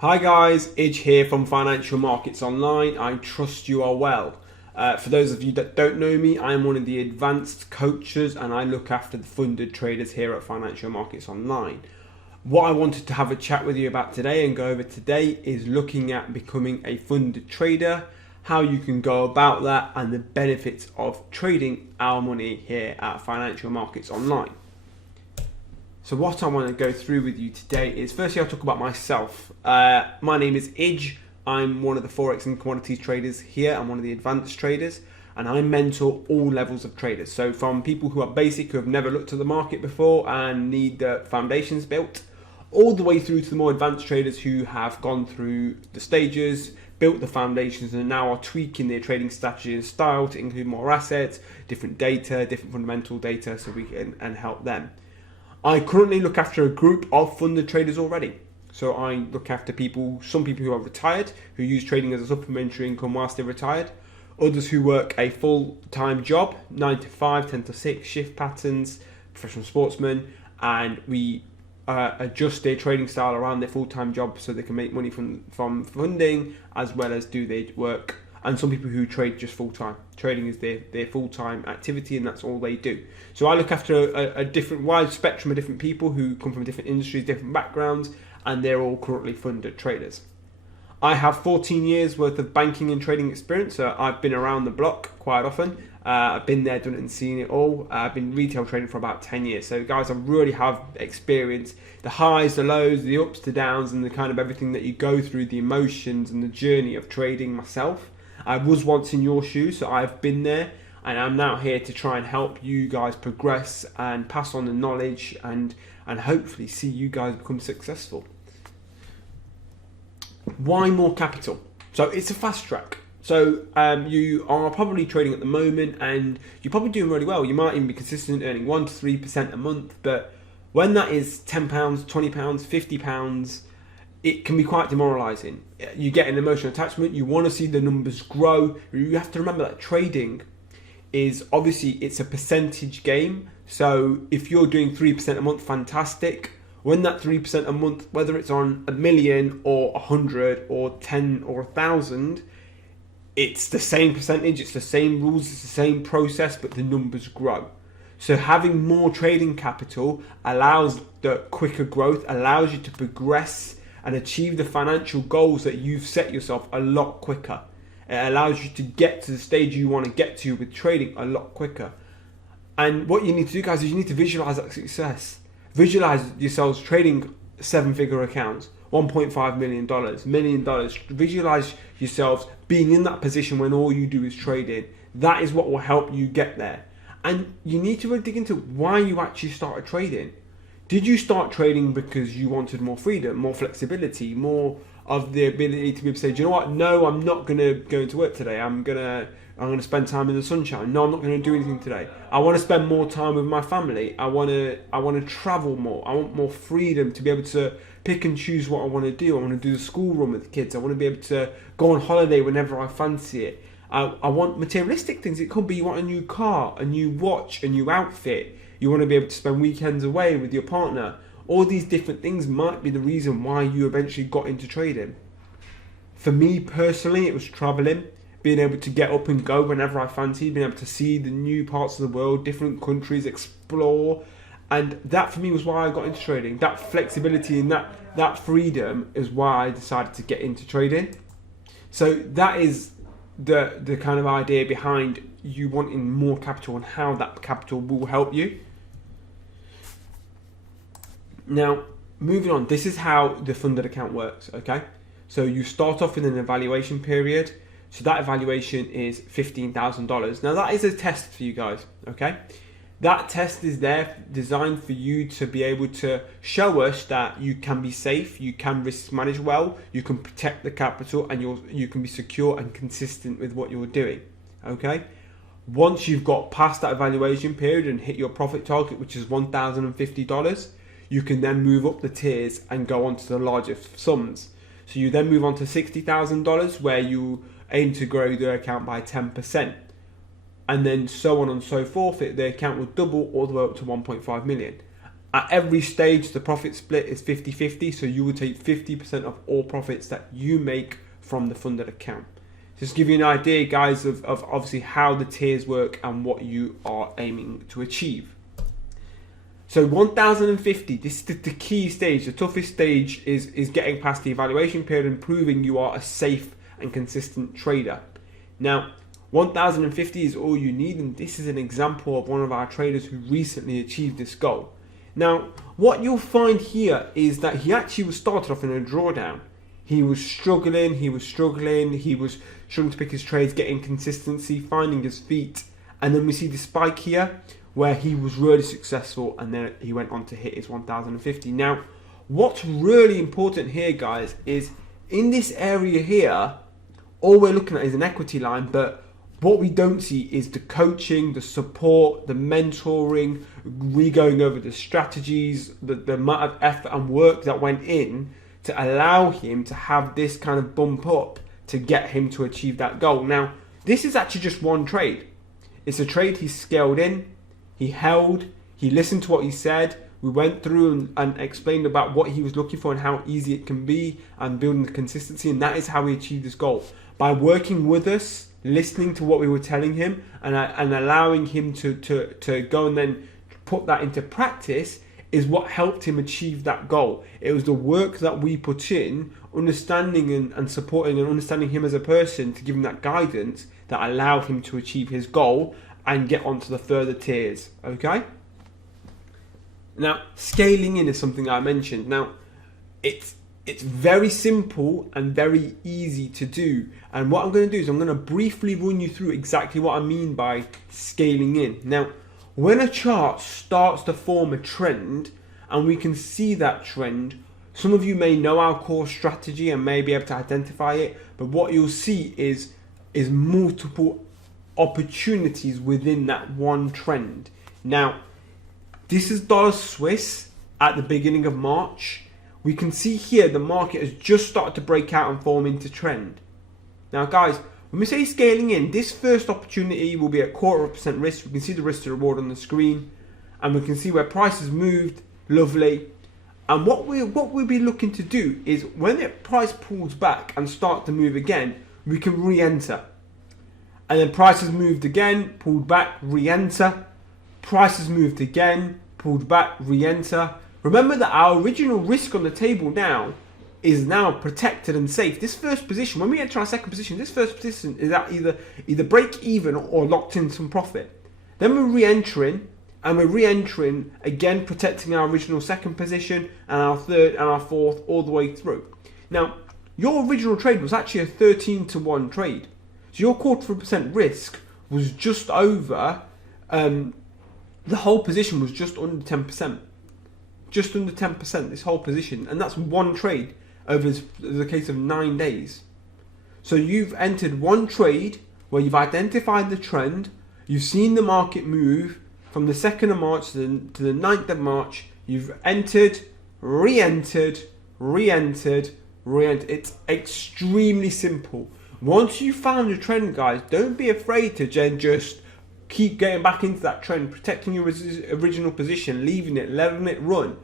Hi guys, Idge here from Financial Markets Online. I trust you are well. For those of you that don't know me, I'm one of the advanced coaches and I look after the funded traders here at Financial Markets Online. What I wanted to have a chat with you about today and go over today is looking at becoming a funded trader, how you can go about that and the benefits of trading our money here at Financial Markets Online. So what I want to go through with you today is, firstly, I'll talk about myself. My name is Idge. I'm one of the Forex and commodities traders here. I'm one of the advanced traders, and I mentor all levels of traders. So from people who are basic, who have never looked at the market before and need the foundations built, all the way through to the more advanced traders who have gone through the stages, built the foundations, and now are tweaking their trading strategy and style to include more assets, different data, different fundamental data, so we can help them. I currently look after a group of funded traders already. So I look after some people who are retired, who use trading as a supplementary income whilst they're retired. Others who work a full-time job, 9 to 5, 10 to 6, shift patterns, professional sportsmen, and we adjust their trading style around their full-time job so they can make money from funding as well as do their work. And some people who trade just full-time. Trading is their full-time activity and that's all they do. So I look after a different wide spectrum of different people who come from different industries, different backgrounds, and they're all currently funded traders. I have 14 years worth of banking and trading experience, so I've been around the block quite often. I've been there, done it and seen it all. I've been retail trading for about 10 years. So guys, I really have experienced the highs, the lows, the ups, the downs, and the kind of everything that you go through, the emotions and the journey of trading myself. I was once in your shoes, so I've been there, and I'm now here to try and help you guys progress and pass on the knowledge and hopefully see you guys become successful. Why more capital? So it's a fast track. So you are probably trading at the moment and you're probably doing really well. You might even be consistent, earning 1 to 3% a month, but when that is £10, £20, £50, it can be quite demoralizing. You get an emotional attachment, you want to see the numbers grow. You have to remember that trading is obviously, it's a percentage game. So if you're doing 3% a month, fantastic. When that 3% a month, whether it's on a million or 100 or 10 or 1,000, it's the same percentage, it's the same rules, it's the same process, but the numbers grow. So having more trading capital allows the quicker growth, allows you to progress and achieve the financial goals that you've set yourself a lot quicker. It allows you to get to the stage you want to get to with trading a lot quicker. And what you need to do, guys, is you need to visualize that success. Visualize yourselves trading 7-figure accounts, $1.5 million. Visualize yourselves being in that position when all you do is trading. That is what will help you get there. And you need to really dig into why you actually started trading. Did you start trading because you wanted more freedom, more flexibility, more of the ability to be able to say, do you know what? No, I'm not going to go into work today. I'm gonna spend time in the sunshine. No, I'm not going to do anything today. I want to spend more time with my family. I want to travel more. I want more freedom to be able to pick and choose what I want to do. I want to do the school run with the kids. I want to be able to go on holiday whenever I fancy it. I want materialistic things. It could be you want a new car, a new watch, a new outfit. You want to be able to spend weekends away with your partner. All these different things might be the reason why you eventually got into trading. For me personally, it was traveling, being able to get up and go whenever I fancied, being able to see the new parts of the world, different countries, explore. And that for me was why I got into trading. That flexibility and that freedom is why I decided to get into trading. So that is the kind of idea behind you wanting more capital and how that capital will help you. Now, moving on, this is how the funded account works, okay? So you start off in an evaluation period. So that evaluation is $15,000. Now that is a test for you guys, okay? That test is there designed for you to be able to show us that you can be safe, you can risk manage well, you can protect the capital, and you can be secure and consistent with what you're doing, okay? Once you've got past that evaluation period and hit your profit target, which is $1,050, you can then move up the tiers and go on to the larger sums. So you then move on to $60,000 where you aim to grow the account by 10%. And then so on and so forth, the account will double all the way up to 1.5 million. At every stage, the profit split is 50-50, so you will take 50% of all profits that you make from the funded account. Just to give you an idea, guys, of obviously how the tiers work and what you are aiming to achieve. So 1050, this is the key stage. The toughest stage is getting past the evaluation period and proving you are a safe and consistent trader. Now, 1050 is all you need, and this is an example of one of our traders who recently achieved this goal. Now, what you'll find here is that he actually was started off in a drawdown. He was struggling to pick his trades, getting consistency, finding his feet. And then we see the spike here where he was really successful, and then he went on to hit his 1050. Now, what's really important here, guys, is in this area here, all we're looking at is an equity line, but what we don't see is the coaching, the support, the mentoring, going over the strategies, the amount of effort and work that went in to allow him to have this kind of bump up to get him to achieve that goal. Now, this is actually just one trade. It's a trade he scaled in, he held, he listened to what he said. We went through and explained about what he was looking for and how easy it can be and building the consistency, and that is how he achieved this goal. By working with us, listening to what we were telling him and allowing him to go and then put that into practice is what helped him achieve that goal. It was the work that we put in, understanding and supporting and understanding him as a person to give him that guidance that allowed him to achieve his goal and get onto the further tiers, okay? Now, scaling in is something I mentioned. Now, it's very simple and very easy to do. And what I'm going to do is I'm going to briefly run you through exactly what I mean by scaling in. Now, when a chart starts to form a trend, and we can see that trend, some of you may know our core strategy and may be able to identify it, but what you'll see is multiple opportunities within that one trend. Now, this is dollar Swiss at the beginning of March. We can see here the market has just started to break out and form into trend. Now, guys, when we say scaling in, this first opportunity will be at 0.25% risk. We can see the risk to reward on the screen, and we can see where prices moved. Lovely. And what we'll be looking to do is when the price pulls back and start to move again, we can re-enter. And then prices moved again, pulled back, re-enter. Prices moved again, pulled back, re-enter. Remember that our original risk on the table now is now protected and safe. This first position, when we enter our second position, this first position is at either break even or locked in some profit. Then we're re-entering, and we're re-entering again, protecting our original second position and our third and our fourth all the way through. Now, your original trade was actually a 13-to-1 trade. So your 0.25% risk was just over, the whole position was just under 10%. Just under 10%, this whole position. And that's one trade over the case of 9 days. So you've entered one trade where you've identified the trend, you've seen the market move from the 2nd of March to the 9th of March, you've entered, re-entered, re-entered, re-entered. It's extremely simple. Once you found your trend, guys, don't be afraid to just keep getting back into that trend, protecting your original position, leaving it, letting it run.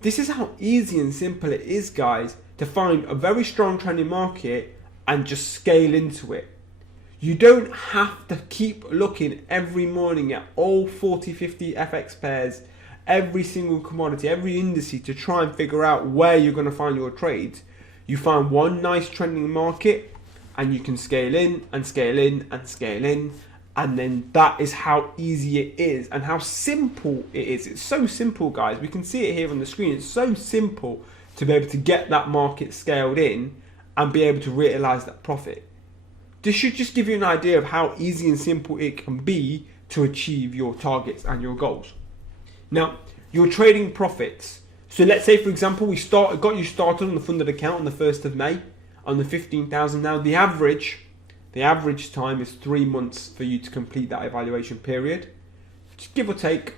This is how easy and simple it is, guys, to find a very strong trending market and just scale into it. You don't have to keep looking every morning at all 40, 50 FX pairs, every single commodity, every indice to try and figure out where you're going to find your trades. You find one nice trending market and you can scale in and scale in and scale in. And then that is how easy it is and how simple it is. It's so simple, guys. We can see it here on the screen. It's so simple to be able to get that market scaled in and be able to realize that profit. This should just give you an idea of how easy and simple it can be to achieve your targets and your goals. Now, your trading profits. So let's say, for example, got you started on the funded account on the 1st of May on the 15,000. Now, the average time is 3 months for you to complete that evaluation period, just give or take.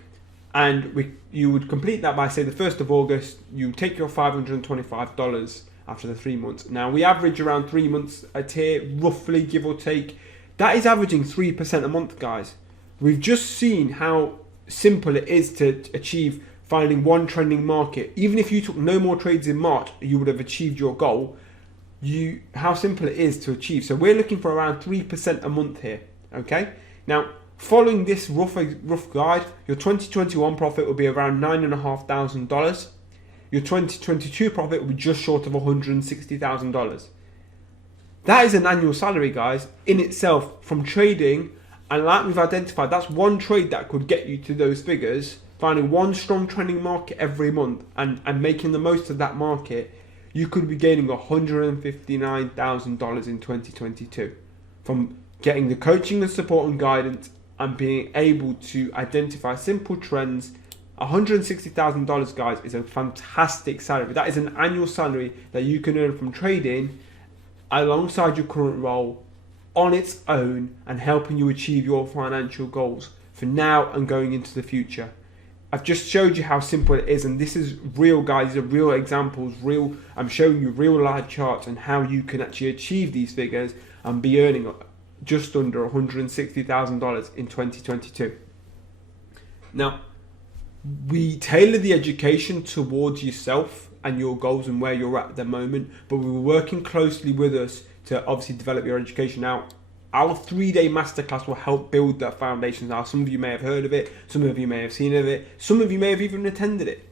And you would complete that by, say, the 1st of August. You take your $525 after the 3 months. Now, we average around 3 months a tier, roughly, give or take. That is averaging 3% a month, guys. We've just seen how simple it is to achieve finding one trending market. Even if you took no more trades in March, you would have achieved your goal. How simple it is to achieve. So we're looking for around 3% a month here. Okay. Now, following this rough guide, your 2021 profit will be around $9,500. Your 2022 profit will be just short of $160,000. That is an annual salary, guys, in itself from trading. And like we've identified, that's one trade that could get you to those figures. Finding one strong trending market every month and making the most of that market, you could be gaining $159,000 in 2022 from getting the coaching and support and guidance and being able to identify simple trends. $160,000, guys, is a fantastic salary. That is an annual salary that you can earn from trading alongside your current role on its own and helping you achieve your financial goals for now and going into the future. I've just showed you how simple it is, and this is real, guys. These are real examples. I'm showing you real live charts and how you can actually achieve these figures and be earning just under $160,000 in 2022. Now, we tailor the education towards yourself and your goals and where you're at the moment, but we were working closely with us to obviously develop your education out. Our 3-day masterclass will help build that foundation. Now, some of you may have heard of it, some of you may have seen of it, some of you may have even attended it.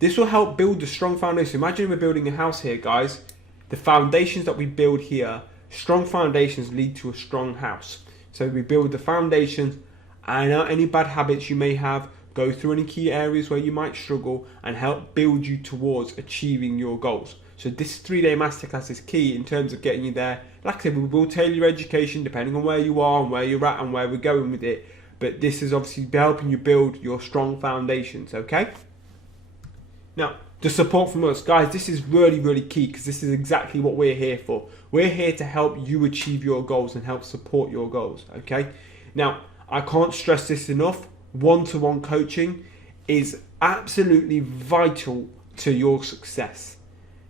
This will help build a strong foundation. Imagine we're building a house here, guys. The foundations that we build here, strong foundations lead to a strong house. So we build the foundations, iron out any bad habits you may have, go through any key areas where you might struggle, and help build you towards achieving your goals. So this 3-day masterclass is key in terms of getting you there. Like I said, we will tailor your education depending on where you are and where you're at and where we're going with it. But this is obviously helping you build your strong foundations, okay? Now, the support from us, guys, this is really, really key because this is exactly what we're here for. We're here to help you achieve your goals and help support your goals, okay? Now, I can't stress this enough. One-to-one coaching is absolutely vital to your success.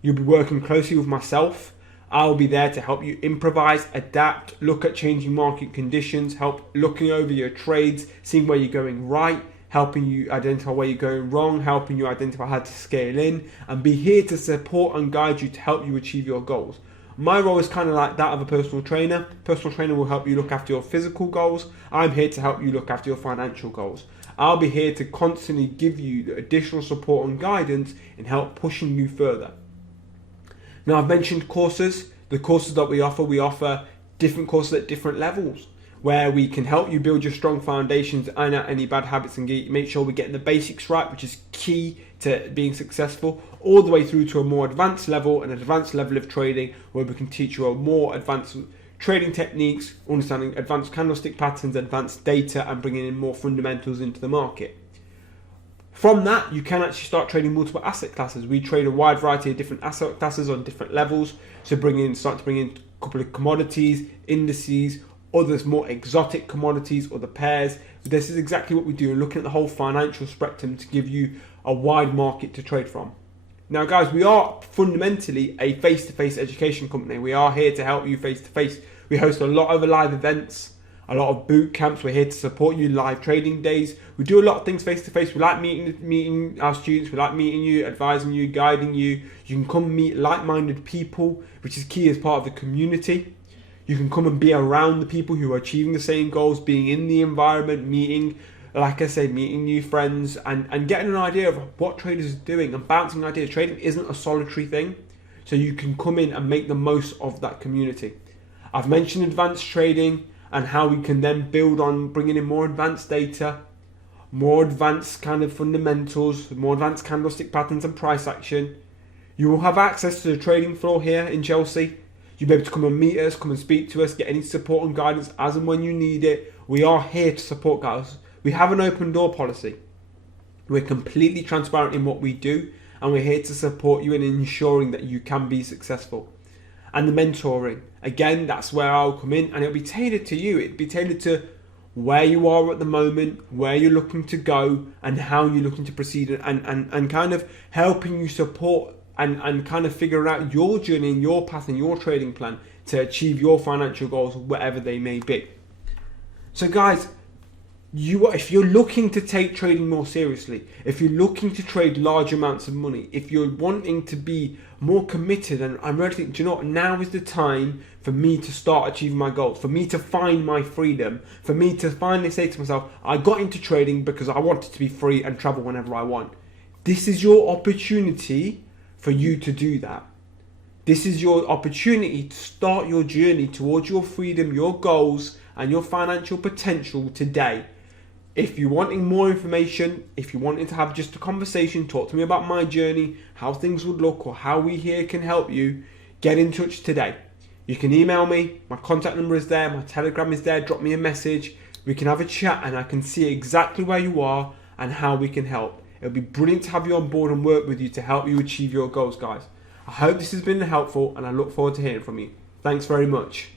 You'll be working closely with myself. I'll be there to help you improvise, adapt, look at changing market conditions, help looking over your trades, seeing where you're going right, helping you identify where you're going wrong, helping you identify how to scale in, and be here to support and guide you to help you achieve your goals. My role is kind of like that of a personal trainer. Personal trainer will help you look after your physical goals. I'm here to help you look after your financial goals. I'll be here to constantly give you the additional support and guidance and help pushing you further. Now, I've mentioned courses. The courses that we offer different courses at different levels where we can help you build your strong foundations, iron out any bad habits and make sure we're getting the basics right, which is key to being successful, all the way through to a more advanced level, an advanced level of trading where we can teach you a more advanced trading techniques, understanding advanced candlestick patterns, advanced data, and bringing in more fundamentals into the market. From that, you can actually start trading multiple asset classes. We trade a wide variety of different asset classes on different levels. So start to bring in a couple of commodities, indices, others more exotic commodities or the pairs. This is exactly what we do, looking at the whole financial spectrum to give you a wide market to trade from. Now, guys, we are fundamentally a face-to-face education company. We are here to help you face-to-face. We host a lot of live events, a lot of boot camps. We're here to support you, live trading days. We do a lot of things face-to-face. We like meeting our students. We like meeting you, advising you, guiding you. You can come meet like-minded people, which is key as part of the community. You can come and be around the people who are achieving the same goals, being in the environment, meeting, like I said, meeting new friends and getting an idea of what traders are doing and bouncing ideas. Trading isn't a solitary thing, so you can come in and make the most of that community. I've mentioned advanced trading and how we can then build on bringing in more advanced data, more advanced kind of fundamentals, more advanced candlestick patterns and price action. You will have access to the trading floor here in Chelsea. You'll be able to come and meet us, come and speak to us, get any support and guidance as and when you need it. We are here to support, guys. We have an open door policy. We're completely transparent in what we do, and we're here to support you in ensuring that you can be successful. And the mentoring, again, that's where I'll come in, and it'll be tailored to you. It'll be tailored to where you are at the moment, where you're looking to go, and how you're looking to proceed, and kind of helping you support and kind of figure out your journey and your path and your trading plan to achieve your financial goals, whatever they may be. So, guys, if you're looking to take trading more seriously, if you're looking to trade large amounts of money, if you're wanting to be more committed, and I'm really thinking, do you know what, now is the time for me to start achieving my goals, for me to find my freedom, for me to finally say to myself, I got into trading because I wanted to be free and travel whenever I want. This is your opportunity for you to do that. This is your opportunity to start your journey towards your freedom, your goals, and your financial potential today. If you're wanting more information, if you're wanting to have just a conversation, talk to me about my journey, how things would look, or how we here can help you, get in touch today. You can email me, my contact number is there, my Telegram is there, drop me a message, we can have a chat and I can see exactly where you are and how we can help. It'll be brilliant to have you on board and work with you to help you achieve your goals, guys. I hope this has been helpful and I look forward to hearing from you. Thanks very much.